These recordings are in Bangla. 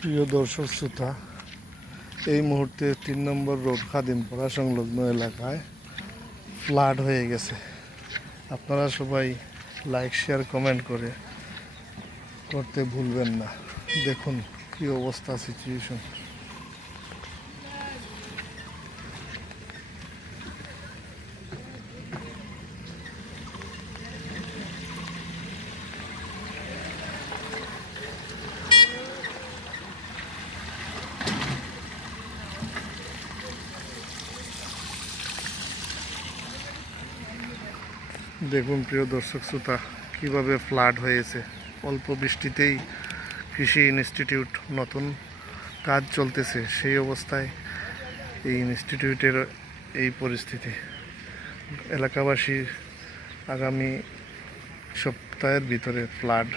প্রিয় দর্শক শ্রোতা, এই মুহূর্তে ৩ নম্বর রোড খাদিমপাড়া সংলগ্ন এলাকায় ফ্লাড হয়ে গেছে। আপনারা সবাই লাইক শেয়ার কমেন্ট করতে ভুলবেন না। দেখুন কি অবস্থা, সিচুয়েশন। দেখুন প্রিয় দর্শক শ্রোতা, কীভাবে ফ্লাড হয়েছে। অল্প বৃষ্টিতেই কৃষি ইনস্টিটিউট নতুন কাজ চলতেছে, সেই অবস্থায় এই ইনস্টিটিউটের এই পরিস্থিতি। এলাকাবাসী আগামী সপ্তাহের ভিতরে ফ্লাড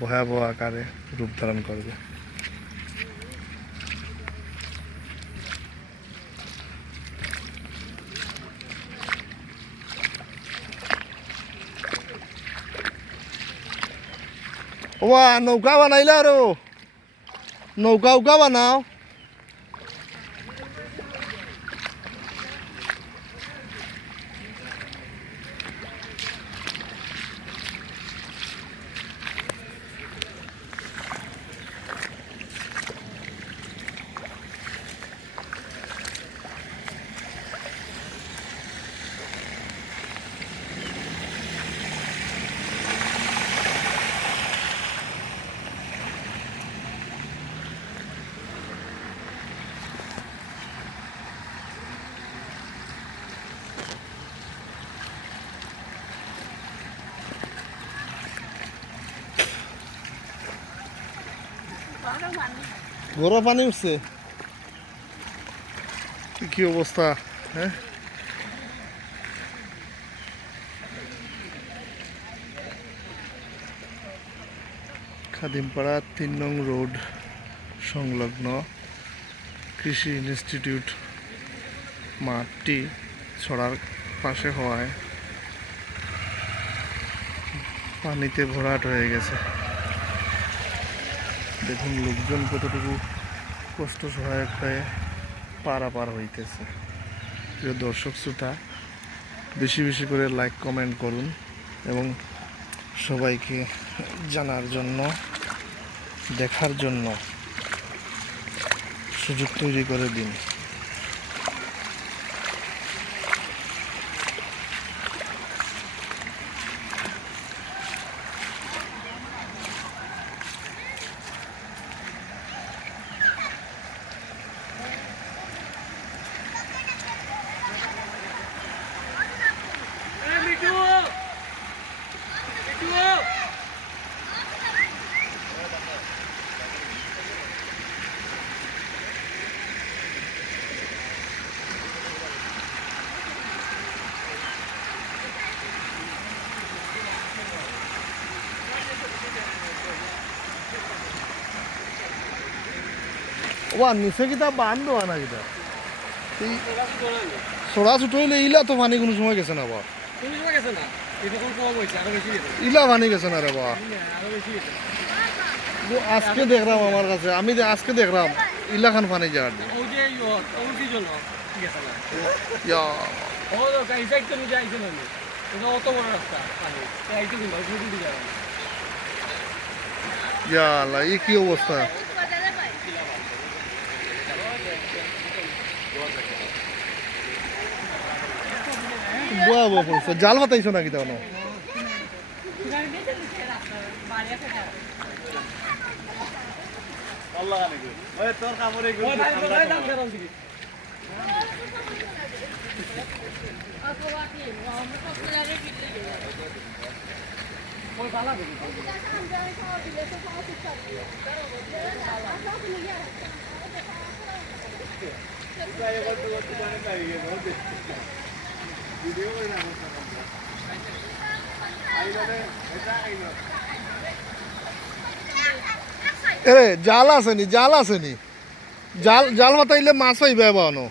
ভয়াবহ আকারে রূপ ধারণ করবে। ওয়া নৌকা বানাইলে আরো নৌকা উকা বানাও। গরম পানি উঠছে, কি অবস্থা। হ্যাঁ, খাদিমপাড়া ৩ নং রোড সংলগ্ন কৃষি ইনস্টিটিউট মাঠটি ছড়ার পাশে হওয়ায় পানিতে ভরাট হয়ে গেছে। দেখুন লোকজন কতটুকু কষ্ট সহায়ক হয়ে পারাপার হইতেছে। প্রিয় দর্শক শ্রোতা, বেশি বেশি করে লাইক কমেন্ট করুন এবং সবাইকে জানার জন্য, দেখার জন্য সুযোগ তৈরি করে দিন। ওয়া নিচে কিতা বান দেওয়া না কিতা সরা ছুটো হইলে ইলা তো পানি কোনো সময় গেছে না বা ইলা পানি গেছে না রে বা। আজকে দেখলাম আমার কাছে, আমি আজকে দেখলাম ইলাখান পানি যাওয়ার কি অবস্থা। জাল বাতাইছো নাকি তখন? এরে জাল আসেনি, জাল আসেনি, জাল জাল বাতাইলে মাছ হইবে বানো।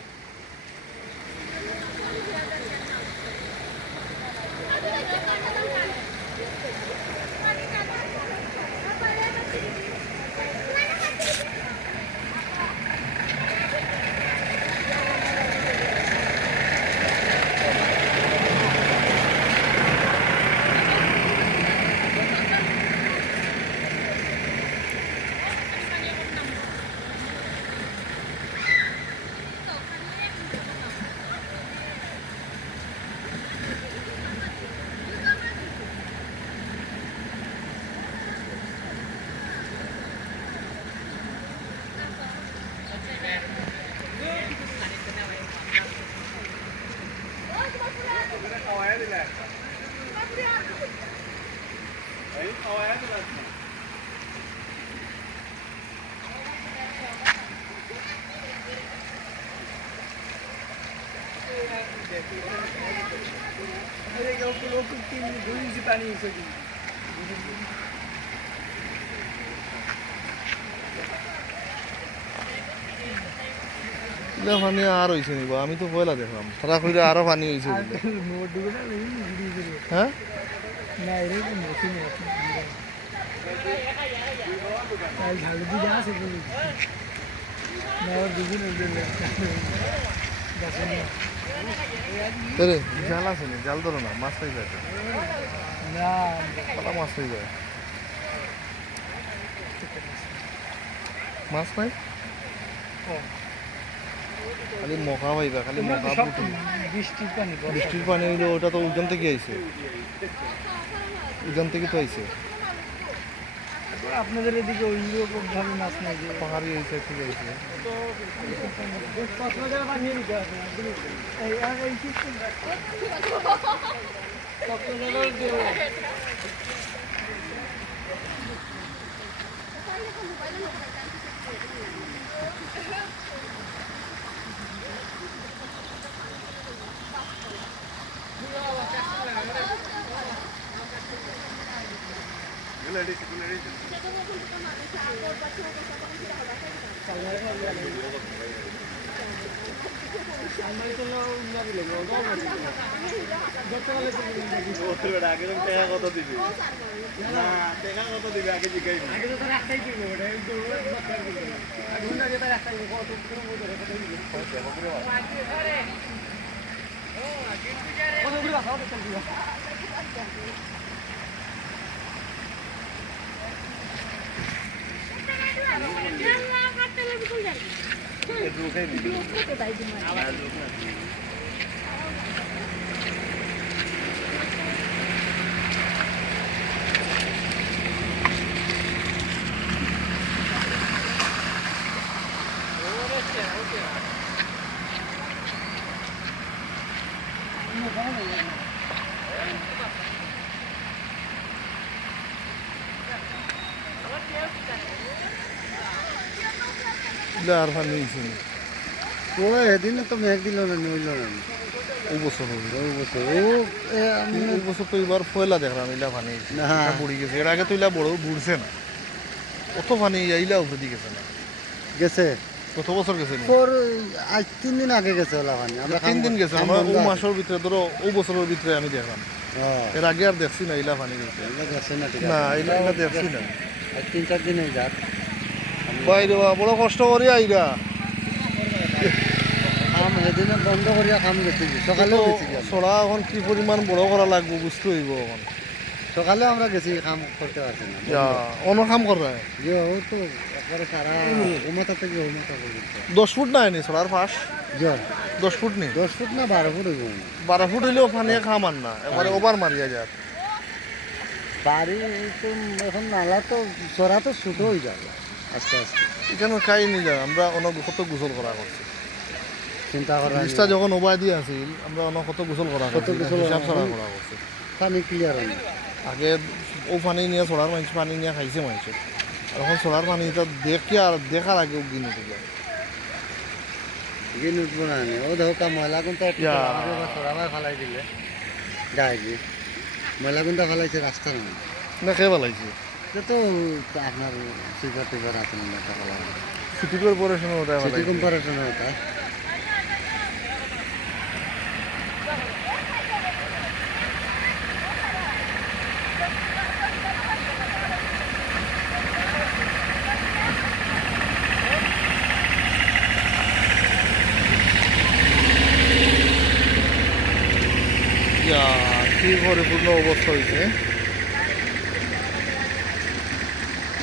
ইলা পানি আর হয়েছে নিব আমি তো পয়লা দেখলাম তারা কইলে আরো পানি হয়েছে হ্যাঁ জাল আছে নি জাল ধরো না মাছ পাই যায় কটা মাছ পাই যায় মাছ নাই খালি মকা পাইবা খালি মকা বৃষ্টির পানি হইলো ওটা তো উজান থেকে আইছে উজান থেকে তো আইছে আপনাদের এদিকে ওইরকম ভাবে মাছ নাই যে পাহাড়ি এই সাইড থেকে আইছে কক্সবাজারে বানিয়ে দিতে হবে এই সিস্টেমটা কক্সবাজারের যে ইলা আর পানি হয়েছে নি ও এদিনে তো মেঘ দিল না নইল না ওই বছর হইল ওই বছর ওই বছর তো এবার পয়লা দেখলাম ইলা পানি না পড়ে গেছে এর আগে তো ইলা বড় বুড়ছে না অত পানি ইলা উপরে দিয়ে গেছে না গেছে কত বছর গেছে নি? পর আজ 3 দিন আগে গেছে ওলা পানি আমরা 3 দিন গেছে আমরা ও মাসের ভিতরে ধরো ও বছরের ভিতরে আমি দেখলাম এর আগে আর দেখছি না ইলা পানি গেছে গেছে না ঠিক না ইলা ইলা দেখছি না 3-4 দিন হয়ে যাক বাইরে বড় কষ্ট করি আইরা কাম এদিনে বন্ধ করিয়া কাম গেছে সকালেও গেছি ছড়া এখন কি পরিমাণ বড় করা লাগবে বুঝতে হইব এখন সকালে আমরা গেছি কাম করতে পারছি না যা অন্য কাম করা যে ও তো একবারে সারা ওমাতা থেকে ওমাতা পর্যন্ত 10 ফুট নাই নি ছড়ার পাশ জল 10 ফুট নি 10 ফুট না 12 ফুট হইব 12 ফুট হইলেও পানি খামান না এবারে ওভার মারিয়া যায় বাড়ি তো এখন নালা তো চড়া তো ছোট হয়ে যাবে আস্তে আস্তে এখানে খাই নি যা আমরা অনেক কত গোসল করা করছি চিন্তা করা জিনিসটা যখন ওবাই দিয়ে আছিল আমরা অনেক কত গোসল করা করছি হিসাব ছাড়া করা করছি পানি ক্লিয়ার হয় আগে ও পানি নিয়ে ছড়ার মানুষ পানি নিয়ে খাইছে মানুষ এখন ছড়ার পানিটা দেখি আর দেখার আগে গিনে দিল গিয়ে উঠবো না ও দেখো তা ময়লা গুনটা সরাবাই ফালাই দিলে গায়ে গিয়ে ময়লা গুনটা ফালাইছে রাস্তার মধ্যে না খেয়ে পেলাইছে সে তো আপনার সুইপার টিপার আছে না ফালাই সিটি কর্পোরেশন ওটা সিটি কম্পারেশনে ওটা কি পরিপূর্ণ অবস্থা হয়েছে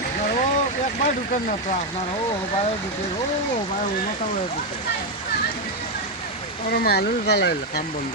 আপনার ও একবার ঢুকেন না তো আপনার ও বাইরে ঢুকে ও বাইরে ঢুকে ওর মানুষ ফালাইল কাম বন্ধ